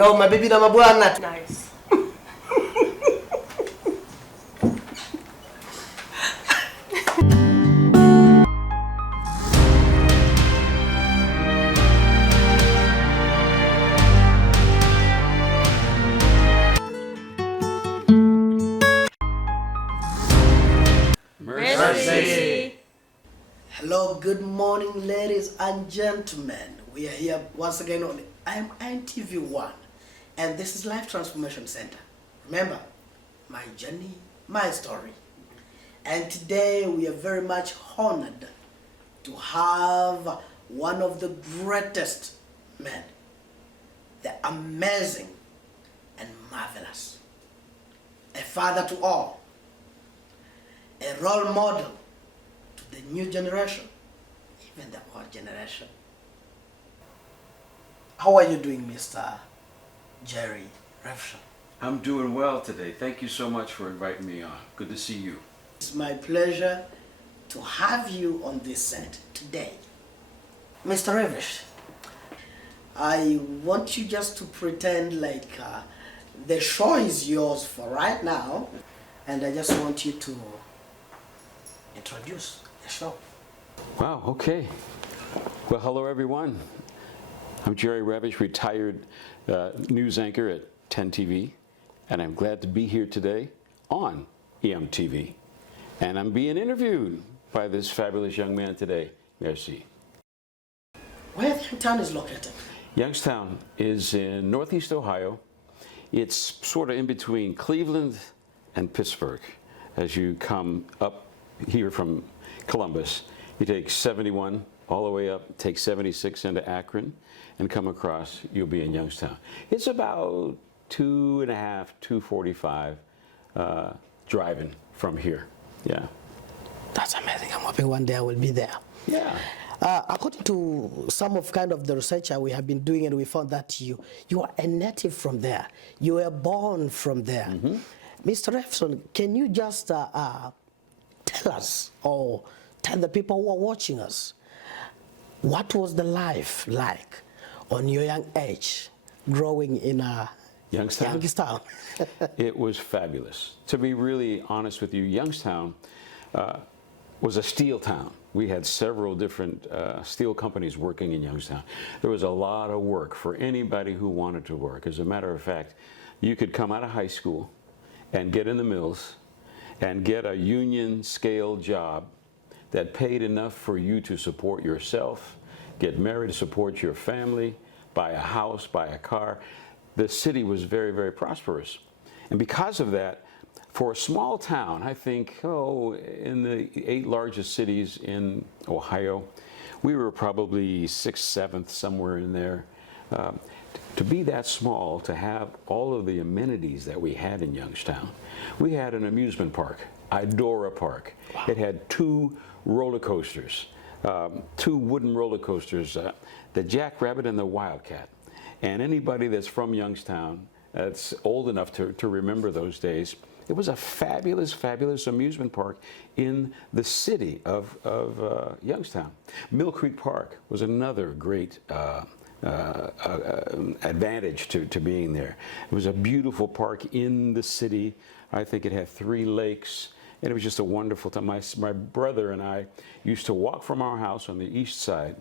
Hello, my baby na mabwana. Nice. Merci. Hello, good morning, ladies and gentlemen. We are here once again on MNTV 1, and this is Life Transformation Center. Remember, my journey, my story. And today we are very much honored to have one of the greatest men, the amazing and marvelous, a father to all, a role model to the new generation, even the old generation. How are you doing, Mr. Jerry Revish? I'm doing well today. Thank you so much for inviting me on. Good to see you. It's my pleasure to have you on this set today. Mr. Revish, I want you just to pretend like the show is yours for right now, and I just want you to introduce the show. Wow, okay. Well, hello everyone. I'm Jerry Revish, retired news anchor at MNTV, and I'm glad to be here today on MNTV. And I'm being interviewed by this fabulous young man today, Merci. Where the town is located? Youngstown is in Northeast Ohio. It's sort of in between Cleveland and Pittsburgh. As you come up here from Columbus, you take 71 all the way up, take 76 into Akron, and come across, you'll be in Youngstown. It's about 2.5, 2:45 driving from here. Yeah. That's amazing. I'm hoping one day I will be there. Yeah. According to some of the research we have been doing, and we found that you are a native from there. You were born from there. Mm-hmm. Mr. Refson, can you just tell us, or tell the people who are watching us, what was the life like on your young age, growing in Youngstown? It was fabulous. To be really honest with you, Youngstown was a steel town. We had several different steel companies working in Youngstown. There was a lot of work for anybody who wanted to work. As a matter of fact, you could come out of high school and get in the mills and get a union scale job that paid enough for you to support yourself, get married, to support your family, buy a house, buy a car. The city was very, very prosperous. And because of that, for a small town, I think, in the 8 largest cities in Ohio, we were probably 6th, 7th, somewhere in there. To be that small, to have all of the amenities that we had in Youngstown. We had an amusement park, Idora Park. Wow. It had 2 roller coasters, 2 wooden roller coasters, the Jackrabbit and the Wildcat. And anybody that's from Youngstown, that's old enough to remember those days, it was a fabulous, fabulous amusement park in the city of Youngstown. Mill Creek Park was another great advantage to being there. It was a beautiful park in the city. I think it had 3 lakes, and it was just a wonderful time. My brother and I used to walk from our house on the east side,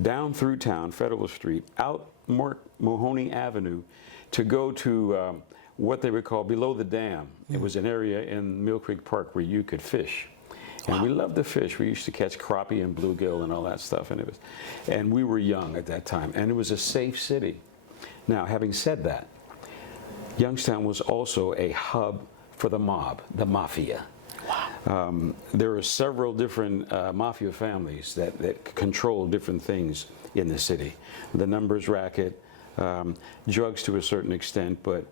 down through town, Federal Street, out Mahoney Avenue, to go to what they would call below the dam. It was an area in Mill Creek Park where you could fish. And we loved to fish. We used to catch crappie and bluegill and all that stuff. And we were young at that time. And it was a safe city. Now, having said that, Youngstown was also a hub for the mob, the mafia. Wow. There are several different mafia families that control different things in the city. The numbers racket, drugs to a certain extent, but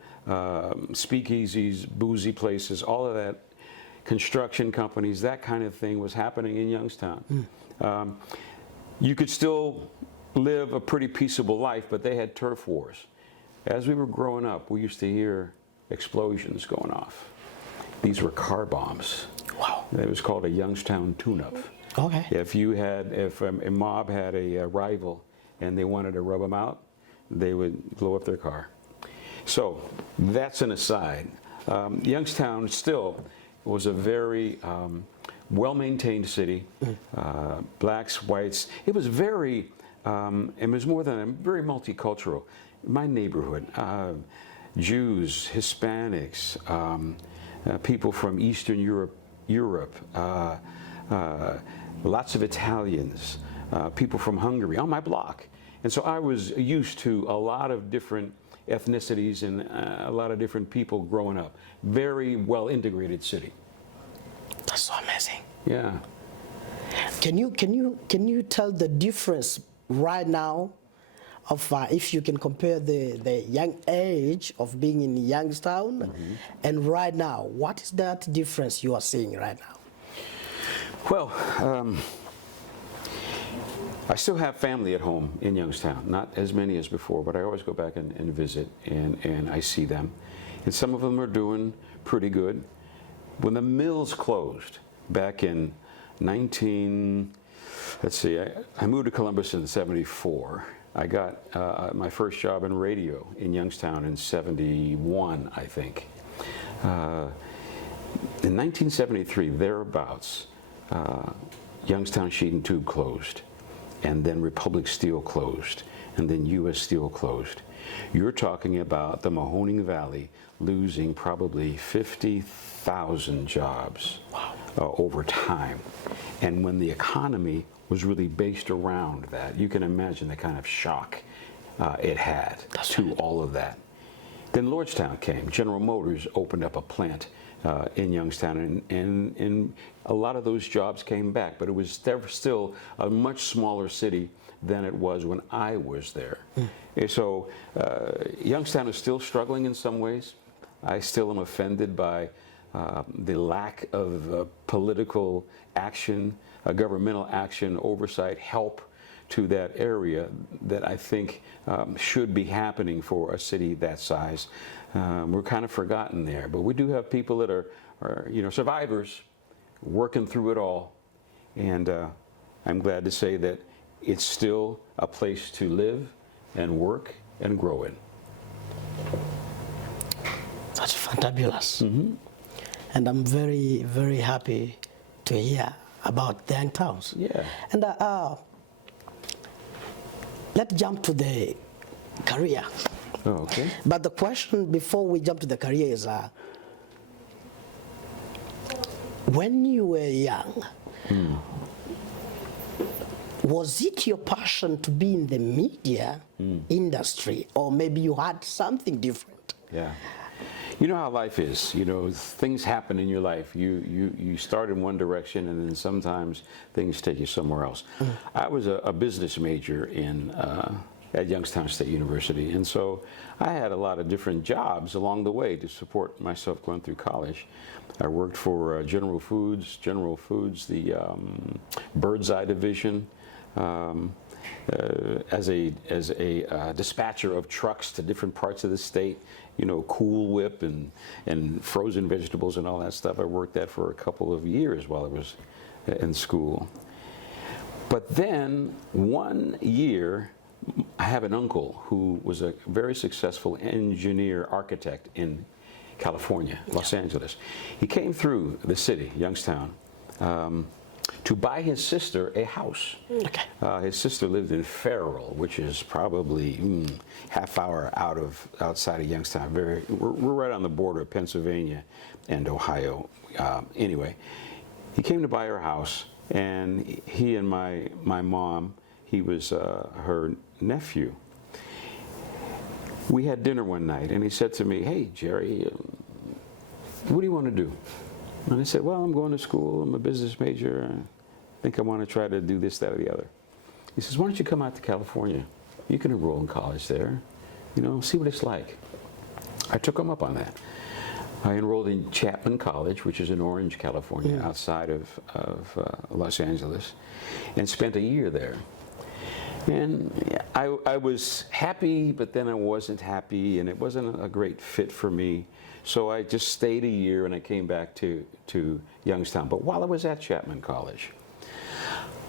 speakeasies, boozy places, all of that, construction companies, that kind of thing was happening in Youngstown. You could still live a pretty peaceable life, but they had turf wars. As we were growing up, we used to hear explosions going off. These were car bombs. Wow. It was called a Youngstown tune-up. Okay. If a mob had a rival and they wanted to rub them out, they would blow up their car. So that's an aside. Youngstown still was a very well-maintained city. Blacks, whites. It was very, it was more than very multicultural. My neighborhood, Jews, Hispanics, people from Eastern Europe, lots of Italians, people from Hungary on my block. And so I was used to a lot of different ethnicities and a lot of different people growing up. Very well integrated city. That's so amazing. Yeah. Can you tell the difference right now of if you can compare the young age of being in Youngstown and right now? What is that difference you are seeing right now? Well, I still have family at home in Youngstown, not as many as before, but I always go back and visit, and I see them. And some of them are doing pretty good. When the mills closed back in I moved to Columbus in '74. I got my first job in radio in Youngstown in '71, I think. In 1973, thereabouts, Youngstown Sheet and Tube closed, and then Republic Steel closed, and then U.S. Steel closed. You're talking about the Mahoning Valley losing probably 50,000 jobs over time. And when the economy was really based around that, you can imagine the kind of shock it had to all of that. Then Lordstown came. General Motors opened up a plant in Youngstown, and a lot of those jobs came back, but it was still a much smaller city than it was when I was there. And so Youngstown is still struggling in some ways. I still am offended by the lack of political action, governmental action, oversight, help to that area that I think should be happening for a city that size. We're kind of forgotten there, but we do have people that are survivors working through it all, and I'm glad to say that it's still a place to live and work and grow in. That's fantabulous. And I'm very, very happy to hear about the young towns. Yeah. And let's jump to the career. Oh, okay. But the question before we jump to the career is, when you were young, was it your passion to be in the media industry, or maybe you had something different? Yeah. You know how life is. You know, things happen in your life. You start in one direction, and then sometimes things take you somewhere else. I was a business major at Youngstown State University, and so I had a lot of different jobs along the way to support myself going through college. I worked for General Foods, the Bird's Eye division, as a dispatcher of trucks to different parts of the state. You know, Cool Whip and frozen vegetables and all that stuff. I worked that for a couple of years while I was in school. But then one year, I have an uncle who was a very successful engineer architect in California, Los Angeles. He came through the city, Youngstown, to buy his sister a house. Okay. His sister lived in Farrell, which is probably half hour outside of Youngstown. We're right on the border of Pennsylvania and Ohio. Anyway, he came to buy her house, and he and my mom, he was her nephew. We had dinner one night, and he said to me, "Hey, Jerry, what do you want to do?" And I said, "Well, I'm going to school. I'm a business major. I think I want to try to do this, that, or the other." He says, "Why don't you come out to California? You can enroll in college there. You know, see what it's like." I took him up on that. I enrolled in Chapman College, which is in Orange, California, outside of Los Angeles, and spent a year there. And I was happy, but then I wasn't happy, and it wasn't a great fit for me. So I just stayed a year, and I came back to Youngstown. But while I was at Chapman College,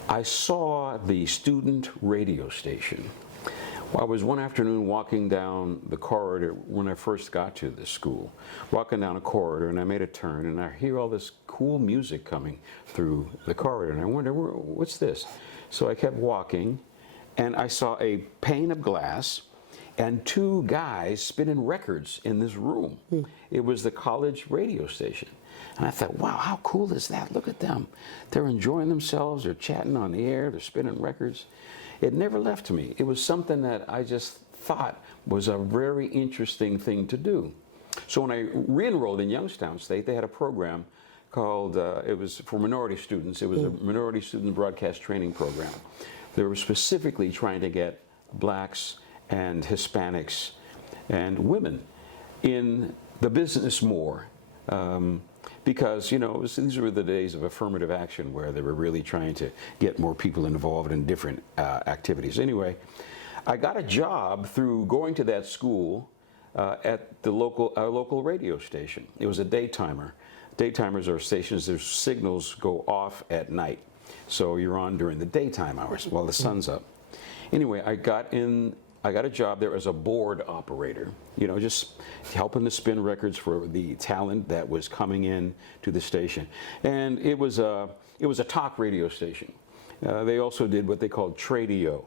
I saw the student radio station Well, I was one afternoon walking down the corridor when I first got to the school, walking down a corridor, and I made a turn, and I hear all this cool music coming through the corridor, and I wonder, what's this? So I kept walking, and I saw a pane of glass and two guys spinning records in this room. It was the college radio station. And I thought, wow, how cool is that? Look at them. They're enjoying themselves, they're chatting on the air, they're spinning records. It never left me. It was something that I just thought was a very interesting thing to do. So when I re-enrolled in Youngstown State, they had a program called, it was for minority students. It was a minority student broadcast training program. They were specifically trying to get blacks and Hispanics and women in the business more. Because, you know, these were the days of affirmative action where they were really trying to get more people involved in different activities. Anyway, I got a job through going to that school at the local radio station. It was a daytimer. Daytimers are stations, their signals go off at night. So you're on during the daytime hours while the sun's up. Anyway, I got a job there as a board operator, you know, just helping to spin records for the talent that was coming in to the station. And it was a talk radio station. They also did what they called tradio.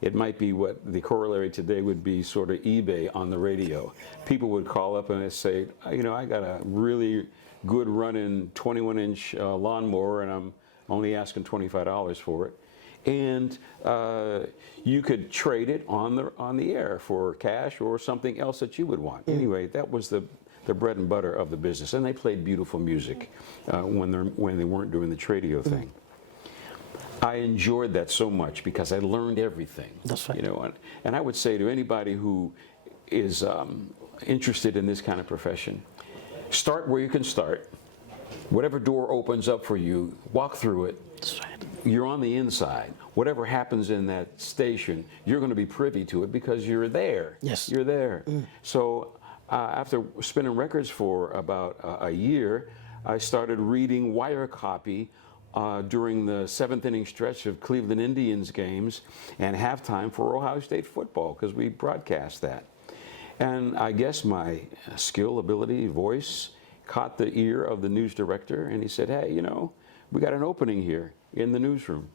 It might be what the corollary today would be sort of eBay on the radio. People would call up and they'd say, you know, I got a really good running 21-inch lawnmower and I'm only asking $25 for it. And you could trade it on the air for cash or something else that you would want. Anyway, that was the bread and butter of the business, and they played beautiful music when they weren't doing the tradio thing. I enjoyed that so much because I learned everything. That's right. You know, and I would say to anybody who is interested in this kind of profession, start where you can start. Whatever door opens up for you, walk through it. That's right. You're on the inside. Whatever happens in that station, you're going to be privy to it because you're there. Yes. You're there. So after spinning records for about a year, I started reading wire copy during the seventh inning stretch of Cleveland Indians games and halftime for Ohio State football because we broadcast that. And I guess my skill, ability, voice caught the ear of the news director, and he said, hey, you know, we got an opening here in the newsroom.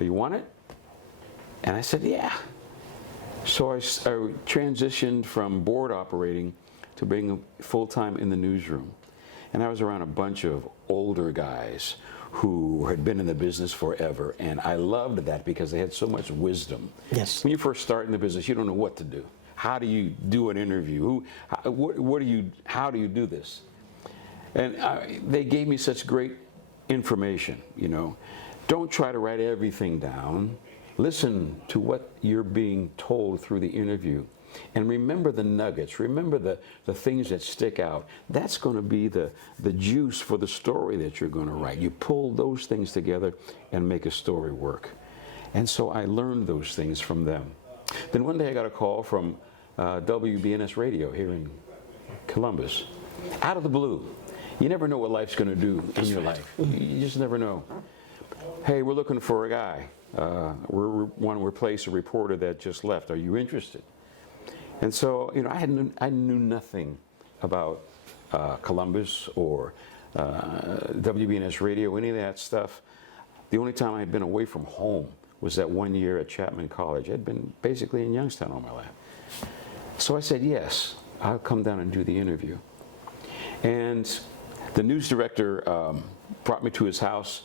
You want it? And I said, yeah. So I transitioned from board operating to being full-time in the newsroom. And I was around a bunch of older guys who had been in the business forever, and I loved that because they had so much wisdom. Yes. When you first start in the business, you don't know what to do. How do you do an interview? How do you do this? And they gave me such great information, you know. Don't try to write everything down. Listen to what you're being told through the interview. And remember the nuggets. Remember the things that stick out. That's going to be the juice for the story that you're going to write. You pull those things together and make a story work. And so I learned those things from them. Then one day I got a call from WBNS Radio here in Columbus, out of the blue. You never know what life's going to do in your life. You just never know. Hey, we're looking for a guy. We want to replace a reporter that just left. Are you interested? And so, you know, I knew nothing about Columbus or WBNS Radio, any of that stuff. The only time I had been away from home was that 1 year at Chapman College. I'd been basically in Youngstown all my life. So I said, yes, I'll come down and do the interview. And the news director brought me to his house,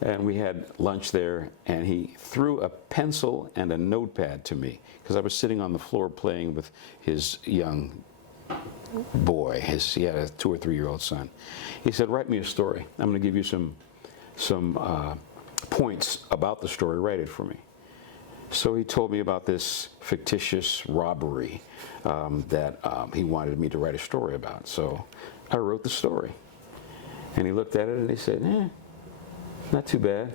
and we had lunch there, and he threw a pencil and a notepad to me because I was sitting on the floor playing with his young boy. He had a 2 or 3 year old son. He said, write me a story. I'm going to give you some points about the story. Write it for me. So he told me about this fictitious robbery that he wanted me to write a story about. So I wrote the story. And he looked at it and he said, not too bad.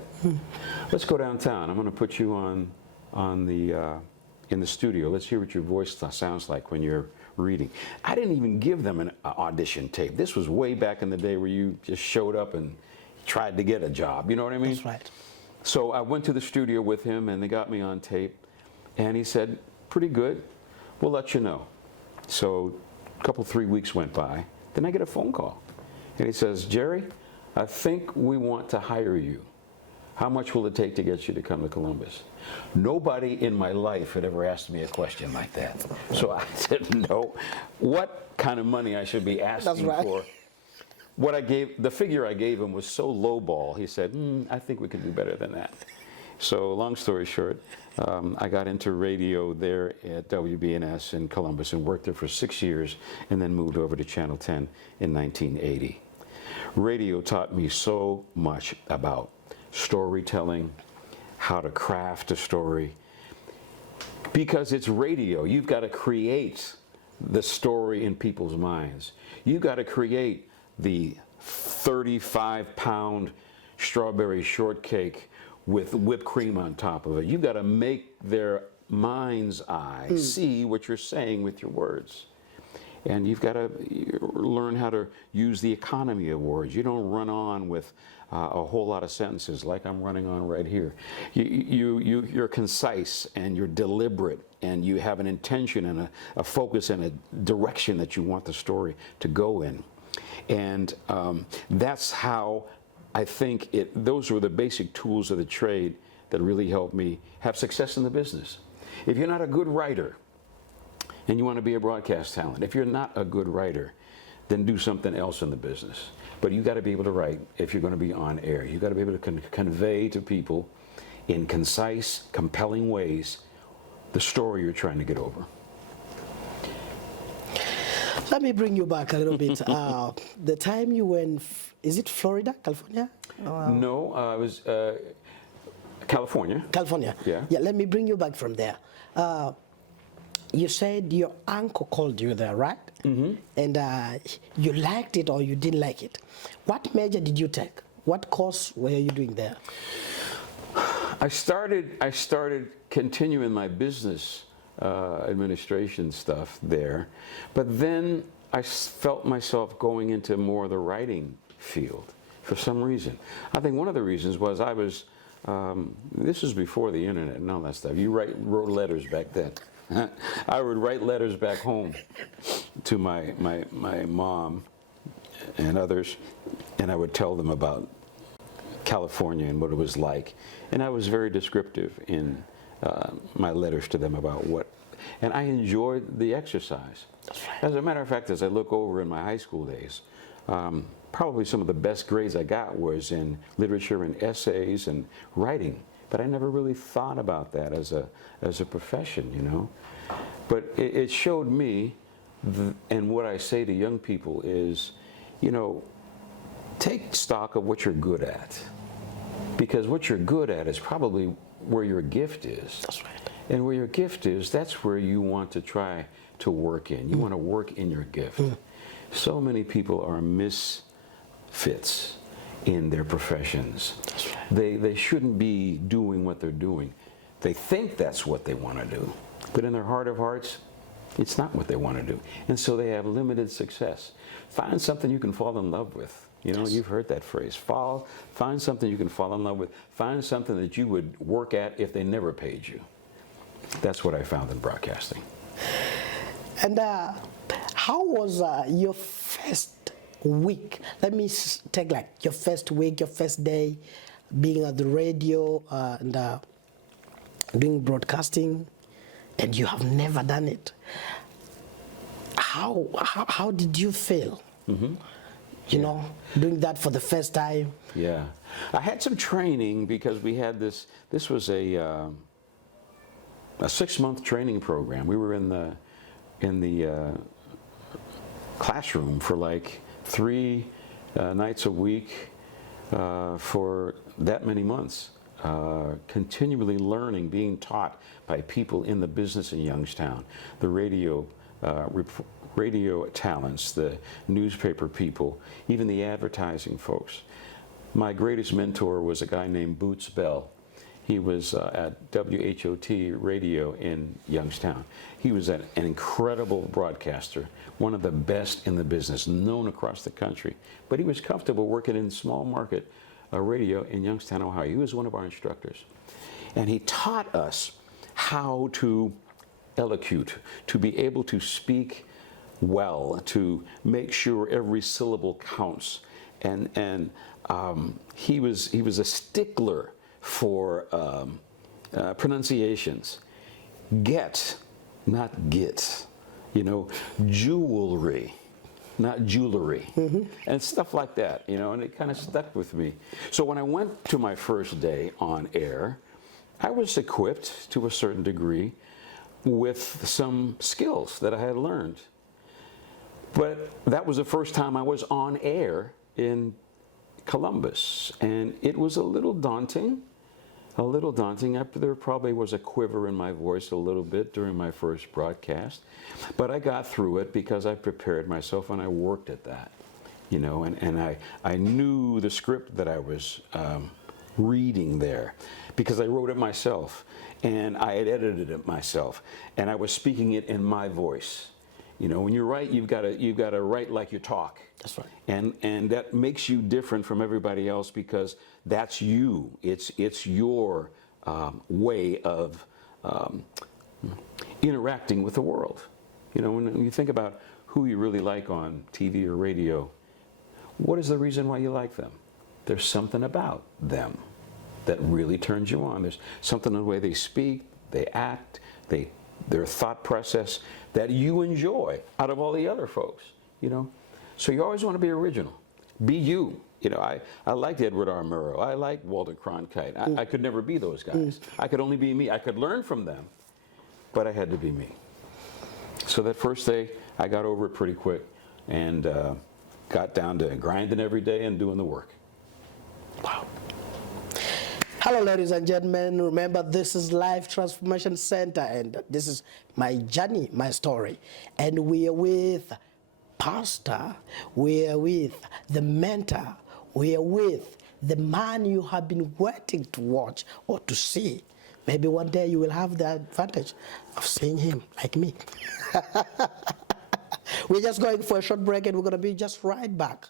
Let's go downtown. I'm going to put you in the studio. Let's hear what your voice sounds like when you're reading. I didn't even give them an audition tape. This was way back in the day where you just showed up and tried to get a job. You know what I mean? That's right. So I went to the studio with him, and they got me on tape. And he said, pretty good. We'll let you know. So a couple, 3 weeks went by. Then I get a phone call. And he says, Jerry, I think we want to hire you. How much will it take to get you to come to Columbus? Nobody in my life had ever asked me a question like that. So I said, no. What kind of money I should be asking for? What I gave, the figure I gave him was so lowball. He said, I think we can do better than that. So long story short, I got into radio there at WBNS in Columbus and worked there for 6 years and then moved over to Channel 10 in 1980. Radio taught me so much about storytelling, how to craft a story. Because it's radio, you've got to create the story in people's minds. You've got to create the 35-pound strawberry shortcake with whipped cream on top of it. You've got to make their mind's eye see what you're saying with your words. And you've got to learn how to use the economy of words. You don't run on with a whole lot of sentences like I'm running on right here. You're concise and you're deliberate and you have an intention and a focus and a direction that you want the story to go in. And that's how I think those were the basic tools of the trade that really helped me have success in the business. If you're not a good writer and you want to be a broadcast talent, if you're not a good writer, then do something else in the business. But you got to be able to write if you're going to be on air. You got to be able to convey to people in concise, compelling ways the story you're trying to get over. Let me bring you back a little bit. The time you went, is it Florida, California? No, it was California. California. Yeah. Yeah. Let me bring you back from there. You said your uncle called you there, right? Mm-hmm. And you liked it or you didn't like it. What major did you take? What course were you doing there? I started continuing my business administration stuff there, but then I felt myself going into more of the writing field for some reason. I think one of the reasons was I was, this was before the internet and all that stuff. You wrote letters back then. I would write letters back home to my mom and others, and I would tell them about California and what it was like. And I was very descriptive in my letters to them about what, and I enjoyed the exercise. As a matter of fact, as I look over in my high school days, probably some of the best grades I got was in literature and essays and writing. But I never really thought about that as a profession, you know. But it showed me, and what I say to young people is, you know, take stock of what you're good at. Because what you're good at is probably where your gift is. That's right. And where your gift is, that's where you want to try to work in. You want to work in your gift. So many people are misfits in their professions. That's right. They shouldn't be doing what they're doing. They think that's what they want to do, but in their heart of hearts, it's not what they want to do. And so they have limited success. Find something you can fall in love with. You know, you've heard that phrase. Find something you can fall in love with. Find something that you would work at if they never paid you. That's what I found in broadcasting. And how was your first week? Let me take like your first week, your first day being at the radio and doing broadcasting, and you have never done it. How did you feel? Mm-hmm. You know, doing that for the first time? Yeah. I had some training because we had this was a 6-month training program. We were in the classroom for like 3 nights a week for that many months, continually learning, being taught by people in the business in Youngstown, the radio talents, the newspaper people, even the advertising folks. My greatest mentor was a guy named Boots Bell. He was at WHOT radio in Youngstown. He was an incredible broadcaster, one of the best in the business, known across the country. But he was comfortable working in small market radio in Youngstown, Ohio. He was one of our instructors. And he taught us how to elocute, to be able to speak well, to make sure every syllable counts. And he was a stickler for pronunciations. Get, not get. You know, jewelry, not jewelry, and stuff like that, you know, and it kind of stuck with me. So when I went to my first day on air, I was equipped to a certain degree with some skills that I had learned. But that was the first time I was on air in Columbus, and it was a little daunting. There probably was a quiver in my voice a little bit during my first broadcast, but I got through it because I prepared myself and I worked at that, you know, and I knew the script that I was reading there because I wrote it myself and I had edited it myself and I was speaking it in my voice. You know, when you write, you've got to write like you talk. That's right. And that makes you different from everybody else because that's you. It's your way of interacting with the world. You know, when you think about who you really like on TV or radio, what is the reason why you like them? There's something about them that really turns you on. There's something in the way they speak, they act, their thought process that you enjoy out of all the other folks, you know. So you always want to be original. Be you. You know, I liked Edward R. Murrow. I liked Walter Cronkite. I could never be those guys. I could only be me. I could learn from them, but I had to be me. So that first day, I got over it pretty quick and got down to grinding every day and doing the work. Wow. Hello, ladies and gentlemen. Remember, this is Life Transformation Center, and this is my journey, my story. And we are with Pastor, we are with the mentor, we are with the man you have been waiting to watch or to see. Maybe one day you will have the advantage of seeing him like me. We're just going for a short break and we're going to be just right back.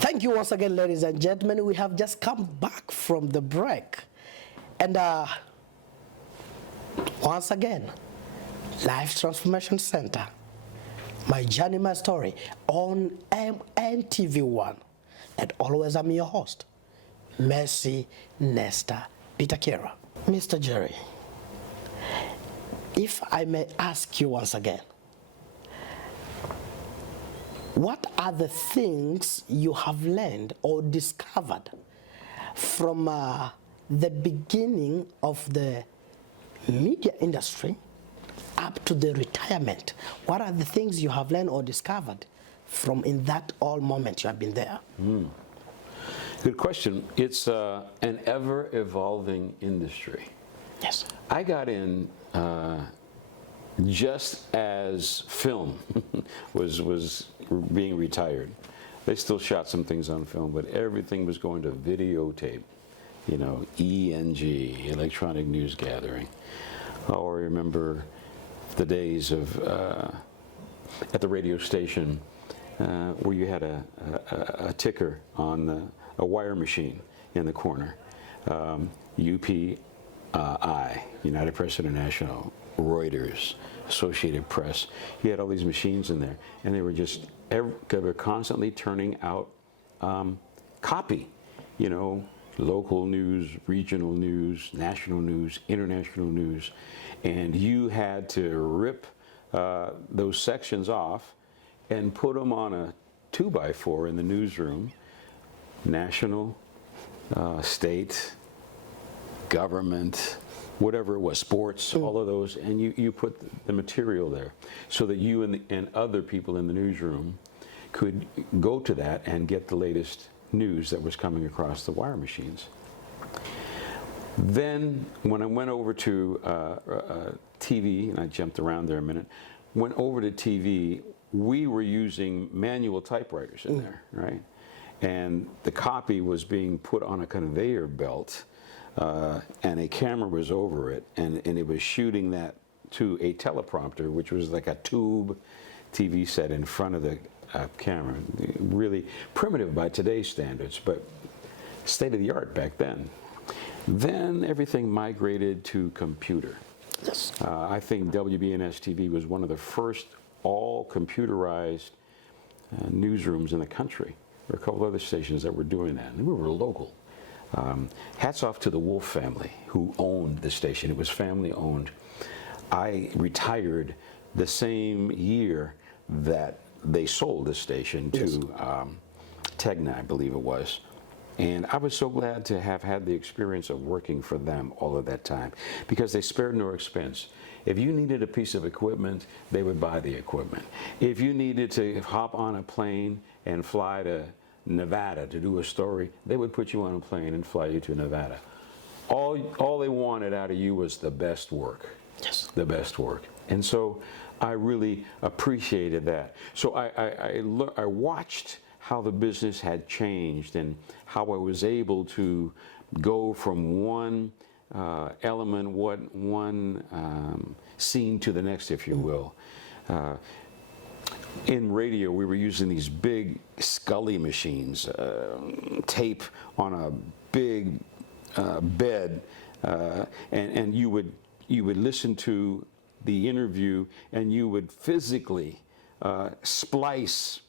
Thank you once again, ladies and gentlemen. We have just come back from the break. And once again, Life Transformation Center, my journey, my story on MNTV 1. And always I'm your host, Merci Nesta Bitakera. Mr. Jerry, if I may ask you once again, what are the things you have learned or discovered from the beginning of the media industry up to the retirement? What are the things you have learned or discovered from in that all moment you have been there? Good question. It's an ever-evolving industry. Yes. I got in just as film was being retired. They still shot some things on film, but everything was going to videotape, you know, ENG, electronic news gathering. Oh, I remember the days of at the radio station where you had a ticker on a wire machine in the corner. UPI, United Press International, Reuters, Associated Press. You had all these machines in there, and they were just they were constantly turning out copy, you know, local news, regional news, national news, international news, and you had to rip those sections off and put them on a 2x4 in the newsroom, national, state, government, whatever it was, sports, all of those, and you put the material there so that you and other people in the newsroom could go to that and get the latest news that was coming across the wire machines. Then when I went over to TV, and I jumped around there a minute, went over to TV, we were using manual typewriters in there, right? And the copy was being put on a conveyor belt, and a camera was over it, and it was shooting that to a teleprompter, which was like a tube TV set in front of the camera. Really primitive by today's standards, but state of the art back then. Then everything migrated to computer. Yes. I think WBNS TV was one of the first all computerized newsrooms in the country. There were a couple other stations that were doing that, and we were local. Hats off to the Wolf family who owned the station. It was family owned. I retired the same year that they sold the station to Tegna, I believe it was. And I was so glad to have had the experience of working for them all of that time, because they spared no expense. If you needed a piece of equipment, they would buy the equipment. If you needed to hop on a plane and fly to Nevada to do a story, they would put you on a plane and fly you to Nevada. All they wanted out of you was the best work. Yes. The best work. And so I really appreciated that. So I watched how the business had changed and how I was able to go from one element, one scene to the next, if you will. In radio, we were using these big Scully machines, tape on a big bed, and you would listen to the interview, and you would physically splice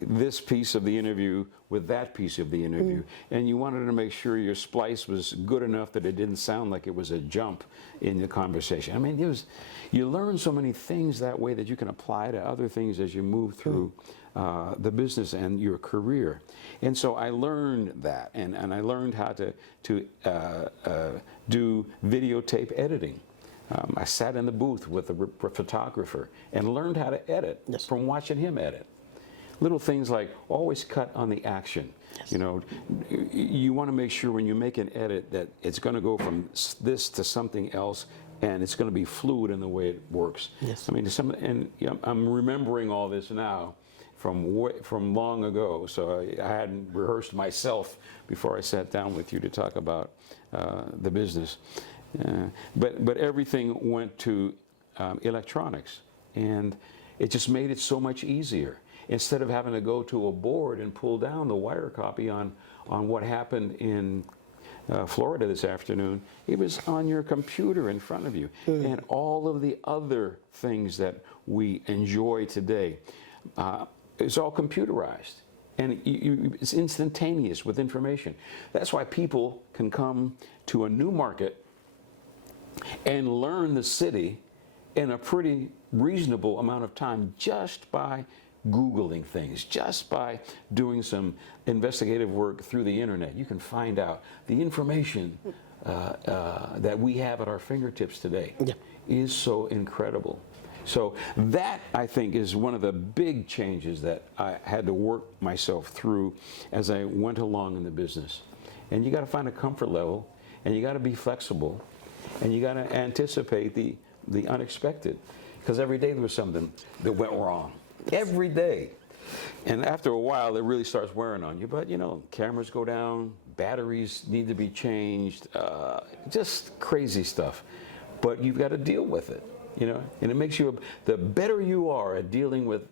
this piece of the interview with that piece of the interview, and you wanted to make sure your splice was good enough that it didn't sound like it was a jump in the conversation. I mean, you learn so many things that way that you can apply to other things as you move through the business and your career. And so I learned that, and I learned how to do videotape editing. I sat in the booth with a photographer and learned how to edit from watching him edit. Little things like always cut on the action. Yes. You know, you want to make sure when you make an edit that it's going to go from this to something else, and it's going to be fluid in the way it works. Yes. I mean, I'm remembering all this now from long ago, so I hadn't rehearsed myself before I sat down with you to talk about the business. But everything went to electronics, and it just made it so much easier. Instead of having to go to a board and pull down the wire copy on what happened in Florida this afternoon, it was on your computer in front of you. And all of the other things that we enjoy today, it's all computerized. And it's instantaneous with information. That's why people can come to a new market and learn the city in a pretty reasonable amount of time just by Googling things, just by doing some investigative work through the internet. You can find out the information that we have at our fingertips today is so incredible. So that, I think, is one of the big changes that I had to work myself through as I went along in the business. And you got to find a comfort level, and you got to be flexible, and you got to anticipate the unexpected, because every day there was something that went wrong. Every day. And after a while, it really starts wearing on you. But, you know, cameras go down, batteries need to be changed, just crazy stuff. But you've got to deal with it, you know. And it makes you, the better you are at dealing with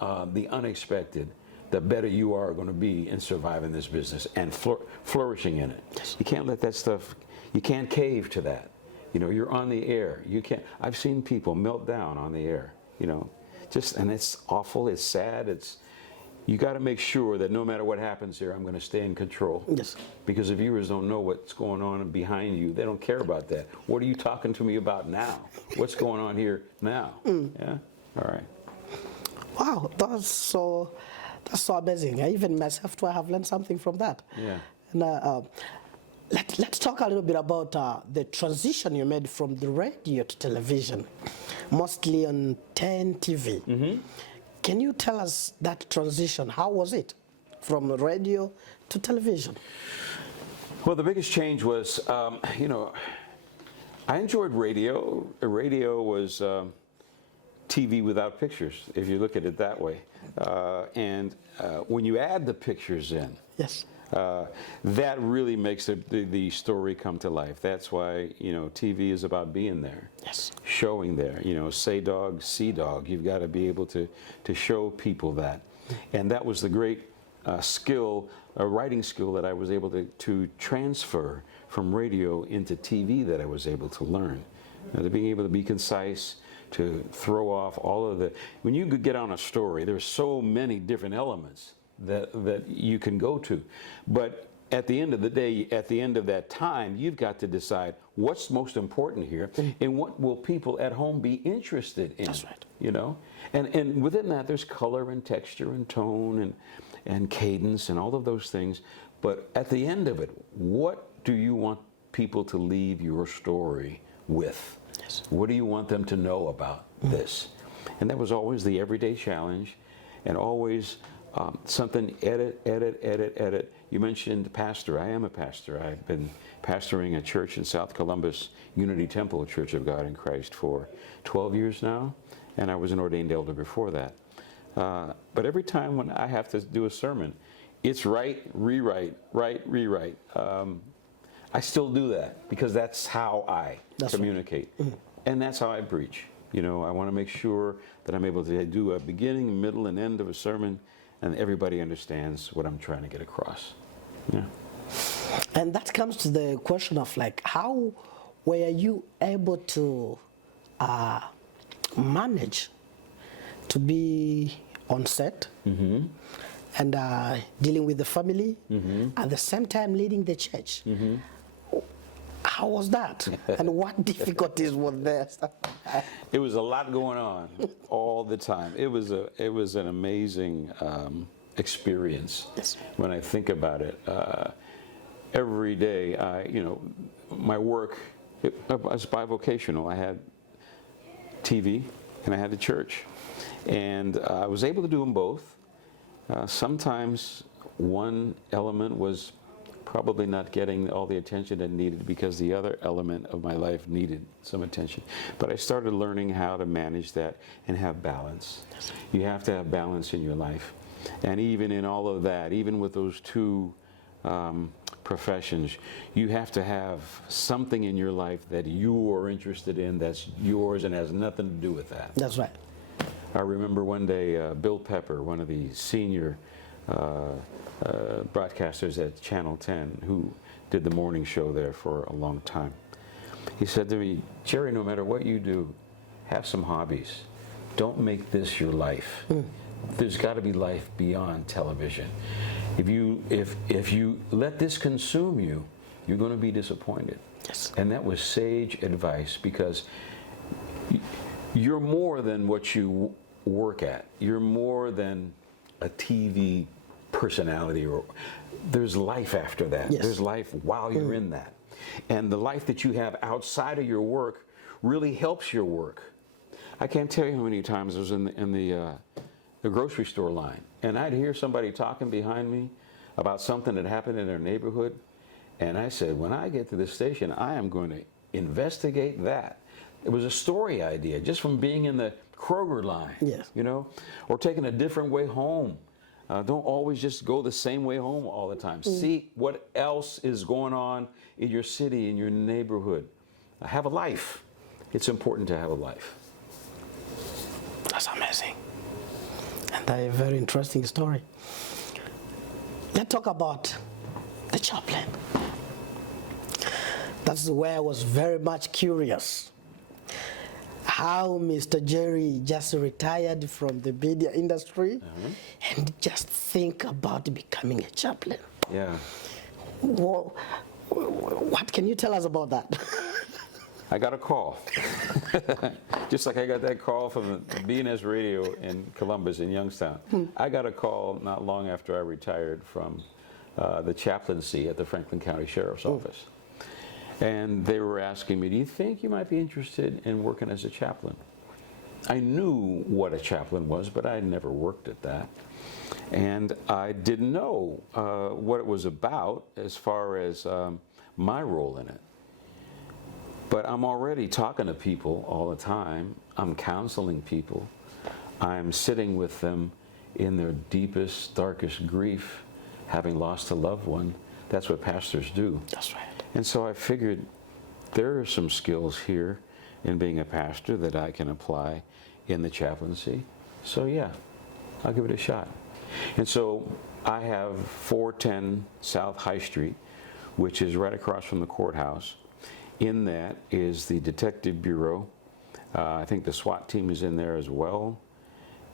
the unexpected, the better you are going to be in surviving this business and flourishing in it. You can't let that stuff, you can't cave to that. You know, you're on the air. You can't, I've seen people melt down on the air, you know. And it's awful, it's sad, you got to make sure that no matter what happens here, I'm going to stay in control. Yes. Because the viewers don't know what's going on behind you. They don't care about that. What are you talking to me about now? What's going on here now? Yeah? All right. Wow, that's so amazing. Even myself too, I have learned something from that. Yeah. And, let's talk a little bit about the transition you made from the radio to television, mostly on MNTV. Can you tell us that transition? How was it from radio to television? Well, the biggest change was, you know, I enjoyed radio. Radio was TV without pictures, if you look at it that way. And when you add the pictures in, yes. That really makes the story come to life. That's why, you know, TV is about being there, showing there. You know, say dog, see dog. You've got to be able to show people that. And that was the great skill, a writing skill that I was able to transfer from radio into TV that I was able to learn. To being able to be concise, to throw off all of the, when you get on a story, there's so many different elements that you can go to. But at the end of the day, at the end of that time, you've got to decide what's most important here and what will people at home be interested in. That's right. You know? And within that, there's color and texture and tone and cadence and all of those things. But at the end of it, what do you want people to leave your story with? Yes. What do you want them to know about this? And that was always the everyday challenge, and always something edit. You mentioned pastor. I am a pastor. I've been pastoring a church in South Columbus, Unity Temple Church of God in Christ, for 12 years now, and I was an ordained elder before that. But every time when I have to do a sermon, it's write, rewrite. I still do that because that's how I communicate. Right. And that's how I preach. You know, I want to make sure that I'm able to do a beginning, middle, and end of a sermon, and everybody understands what I'm trying to get across. Yeah. And that comes to the question of like, how were you able to manage to be on set and dealing with the family, at the same time leading the church? How was that? And what difficulties were there? It was a lot going on all the time. It was an amazing experience. Yes. When I think about it. Every day, my work was bivocational. I had TV and I had the church, and I was able to do them both. Sometimes one element was probably not getting all the attention it needed because the other element of my life needed some attention. But I started learning how to manage that and have balance. You have to have balance in your life. And even in all of that, even with those two professions, you have to have something in your life that you are interested in, that's yours and has nothing to do with that. That's right. I remember one day Bill Pepper, one of the senior broadcasters at Channel 10, who did the morning show there for a long time. He said to me, "Jerry, no matter what you do, have some hobbies. Don't make this your life. There's got to be life beyond television. If you let this consume you, you're going to be disappointed." Yes. And that was sage advice, because you're more than what you work at. You're more than a TV personality, or there's life after that. Yes. There's life while you're in that. And the life that you have outside of your work really helps your work. I can't tell you how many times I was in the grocery store line, and I'd hear somebody talking behind me about something that happened in their neighborhood, and I said, when I get to this station, I am going to investigate that. It was a story idea just from being in the Kroger line. Yes. You know, or taking a different way home. Don't always just go the same way home all the time. See what else is going on in your city, in your neighborhood. Have a life. It's important to have a life. That's amazing. And a very interesting story. Let's talk about the chaplain. That's where I was very much curious. How Mr. Jerry just retired from the media industry and just think about becoming a chaplain. Yeah. Well, what can you tell us about that? I got a call. Just like I got that call from the BNS radio in Columbus, in Youngstown. I got a call not long after I retired from the chaplaincy at the Franklin County Sheriff's Office. And they were asking me, do you think you might be interested in working as a chaplain? I knew what a chaplain was, but I had never worked at that. And I didn't know what it was about as far as my role in it. But I'm already talking to people all the time. I'm counseling people. I'm sitting with them in their deepest, darkest grief, having lost a loved one. That's what pastors do. That's right. And so I figured there are some skills here in being a pastor that I can apply in the chaplaincy. So yeah, I'll give it a shot. And so I have 410 South High Street, which is right across from the courthouse. In that is the Detective Bureau. I think the SWAT team is in there as well.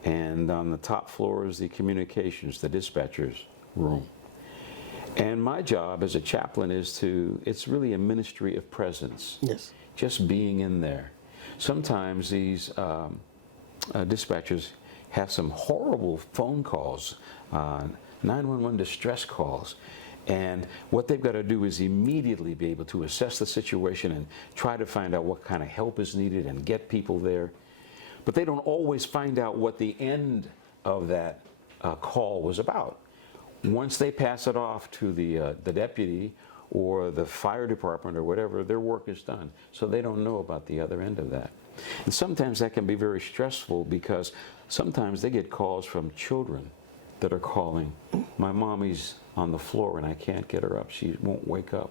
And on the top floor is the communications, the dispatcher's room. And my job as a chaplain is it's really a ministry of presence. Yes. Just being in there. Sometimes these dispatchers have some horrible phone calls, 911 distress calls. And what they've got to do is immediately be able to assess the situation and try to find out what kind of help is needed and get people there. But they don't always find out what the end of that call was about. Once they pass it off to the deputy or the fire department or whatever, their work is done. So they don't know about the other end of that. And sometimes that can be very stressful because sometimes they get calls from children that are calling, my mommy's on the floor and I can't get her up. She won't wake up.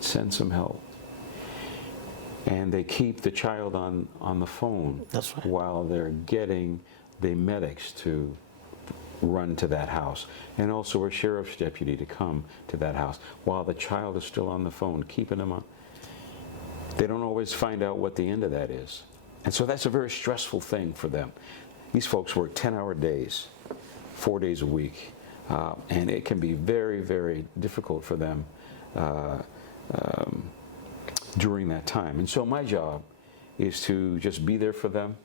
Send some help. And they keep the child on the phone. That's right. While they're getting the medics to run to that house, and also a sheriff's deputy to come to that house while the child is still on the phone, keeping them on. They don't always find out what the end of that is. And so that's a very stressful thing for them. These folks work 10-hour days, 4 days a week, and it can be very, very difficult for them during that time. And so my job is to just be there for them.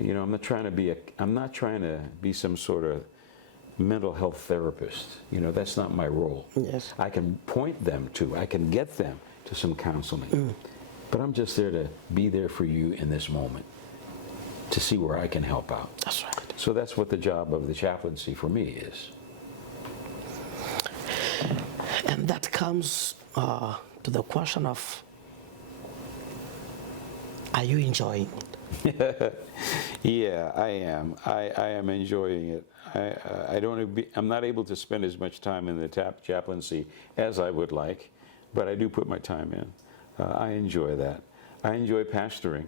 You know, I'm not trying to be some sort of mental health therapist. You know, that's not my role. Yes. I can point them to, I can get them to some counseling. But I'm just there to be there for you in this moment, to see where I can help out. That's right. So that's what the job of the chaplaincy for me is. And that comes to the question of, are you enjoying it? Yeah, I am. I am enjoying it. I'm not able to spend as much time in the chaplaincy as I would like, but I do put my time in. I enjoy that. I enjoy pastoring.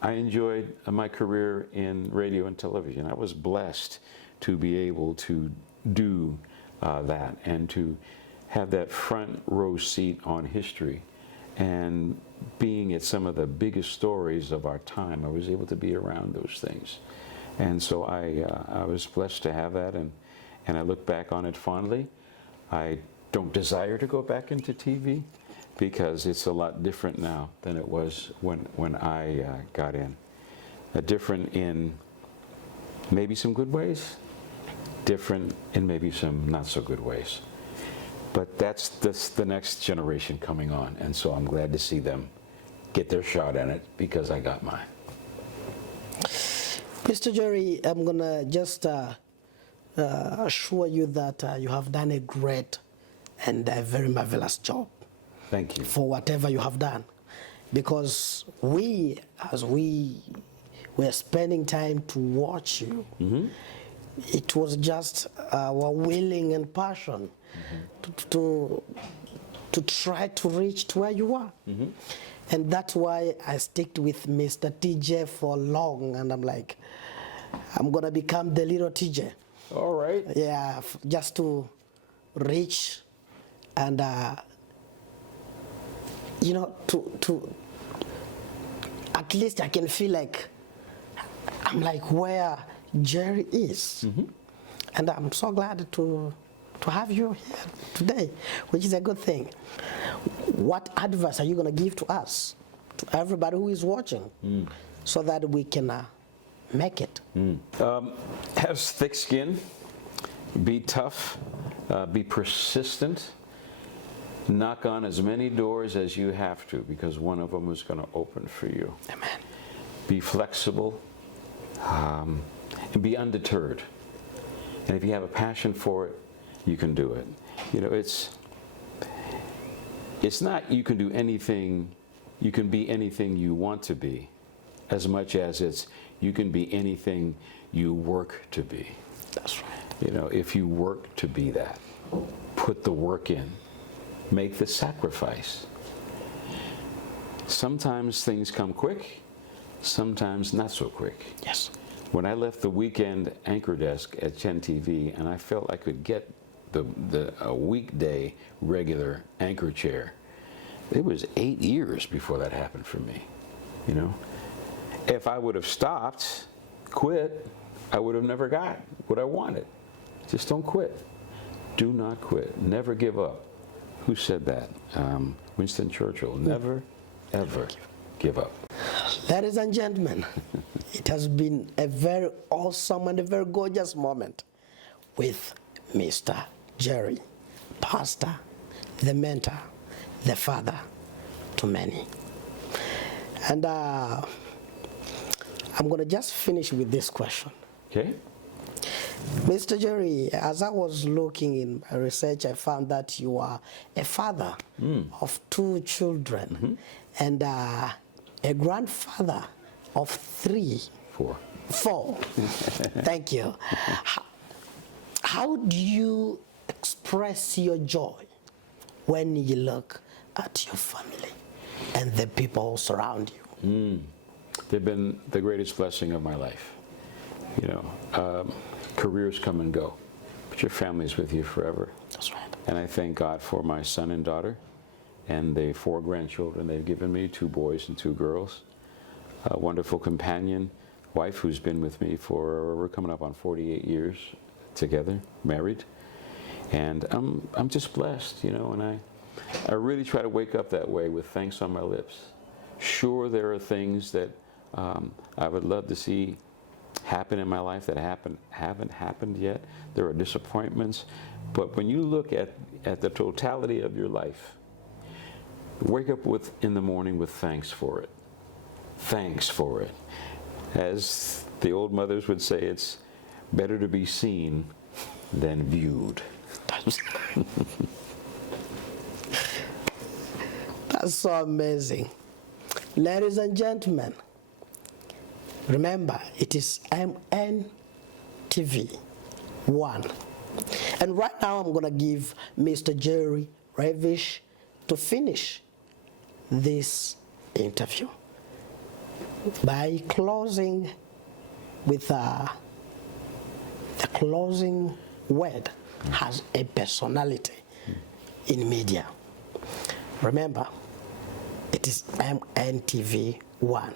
I enjoyed my career in radio and television. I was blessed to be able to do that and to have that front row seat on history. And being at some of the biggest stories of our time, I was able to be around those things. And so I was blessed to have that, and I look back on it fondly. I don't desire to go back into TV because it's a lot different now than it was when I got in. Different in maybe some good ways, different in maybe some not so good ways. But that's the next generation coming on, and so I'm glad to see them get their shot at it because I got mine. Mr. Jerry, I'm going to just assure you that you have done a great and a very marvelous job. Thank you. For whatever you have done. Because as we were spending time to watch you, it was just our willing and passion to try to reach to where you are. And that's why I sticked with Mr. TJ for long, and I'm like, I'm gonna become the little TJ. All right. Yeah, just to reach and you know, to at least I can feel like I'm like where Jerry is. And I'm so glad to have you here today, which is a good thing. What advice are you going to give to us, to everybody who is watching, so that we can make it? Have thick skin, be tough, be persistent, knock on as many doors as you have to, because one of them is going to open for you. Amen. Be flexible, and be undeterred. And if you have a passion for it, you can do it. You know, it's not you can do anything, you can be anything you want to be, as much as it's you can be anything you work to be. That's right. You know, if you work to be that, put the work in, make the sacrifice. Sometimes things come quick, sometimes not so quick. Yes. When I left the weekend anchor desk at MNTV and I felt I could get a weekday regular anchor chair, it was 8 years before that happened for me, you know. If I would have stopped, quit, I would have never got what I wanted. Just don't quit. Do not quit. Never give up. Who said that? Winston Churchill. Never, ever give up. Ladies and gentlemen, it has been a very awesome and a very gorgeous moment with Mr. Jerry, pastor, the mentor, the father to many. And I'm going to just finish with this question. Okay. Mr. Jerry, as I was looking in my research, I found that you are a father of 2 children and a grandfather of 4. Thank you. How do you express your joy when you look at your family and the people surround you? They've been the greatest blessing of my life. You know, careers come and go, but your family's with you forever. That's right. And I thank God for my son and daughter and the 4 grandchildren they've given me, 2 boys and 2 girls. A wonderful companion, wife who's been with me for, we're coming up on 48 years together, married. And I'm just blessed, you know, and I really try to wake up that way with thanks on my lips. Sure, there are things that I would love to see happen in my life that haven't happened yet. There are disappointments, but when you look at the totality of your life, wake up in the morning with thanks for it. Thanks for it. As the old mothers would say, it's better to be seen than viewed. That's so amazing. Ladies and gentlemen, remember, it is MNTV 1. And right now I'm going to give Mr. Jerry Revish to finish this interview by closing with the closing word has a personality in media. Remember, it is MNTV 1.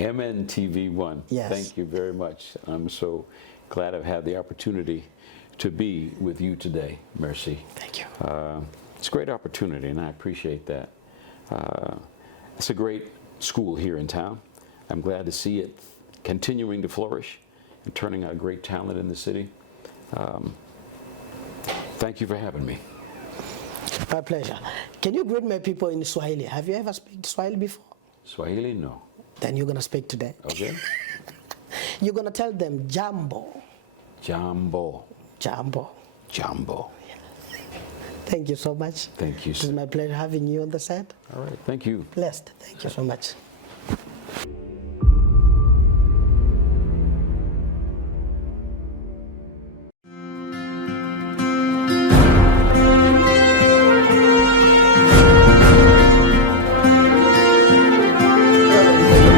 MNTV 1. Yes. Thank you very much. I'm so glad I've had the opportunity to be with you today, Merci. Thank you. It's a great opportunity, and I appreciate that. It's a great school here in town. I'm glad to see it continuing to flourish and turning out great talent in the city. Thank you for having me. My pleasure. Can you greet my people in Swahili? Have you ever spoken Swahili before? Swahili, no. Then you're going to speak today. Okay. You're going to tell them jambo. Jambo. Jambo. Jambo. Thank you so much. Thank you. It is my pleasure having you on the set. All right. Thank you. Blessed. Thank you so much.